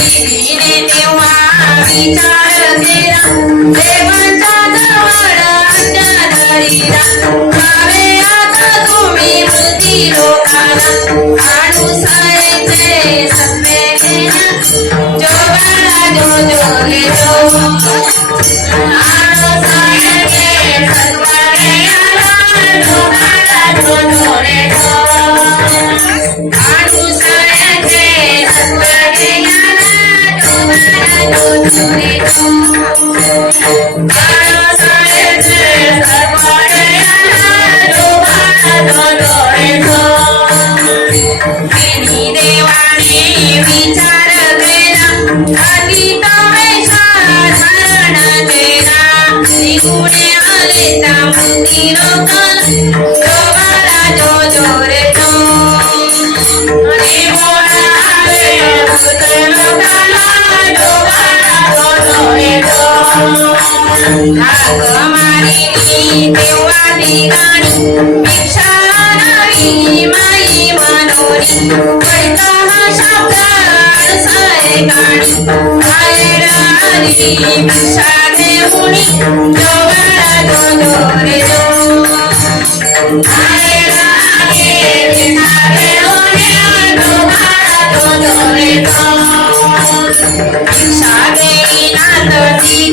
तिने तेव्हा विचार केला देवांच्या जवळ आज्ञा धरीला भावे आता तुम्ही मूर्ती लोकाला अनुसरेचे सत्य घेण्या जो बाळा जो जो गे जो अनुसरेचे सत्य घेण्याला जो बाळा जो जो रे जो अनुसरेचे सत्य घेण्याला जो बाळा जो जो रे जो अनुसरेचे सत्य घेण्याला जो बाळा जो जो रे जो तिनी देवाने विचार केला अतीत वेशा धारण केला निगुणे आले त्या मुक्ती लोकाला जो बाळा जो जो रे जो निगुणे आले मुक्ती लोकाला जो बाळा जो जो रे जो हाक मारिली तेव्हा ठिकाणी भिक्षा नावी माई मनोरी वैताहा शब्द सारे गाणी बाहेर आली भिक्षा घेऊनी जो बाळा जो जो रे जो बाहेर आली भिक्षा घेऊनी जो बाळा जो जो रे जो भिक्षा घेईना तर ती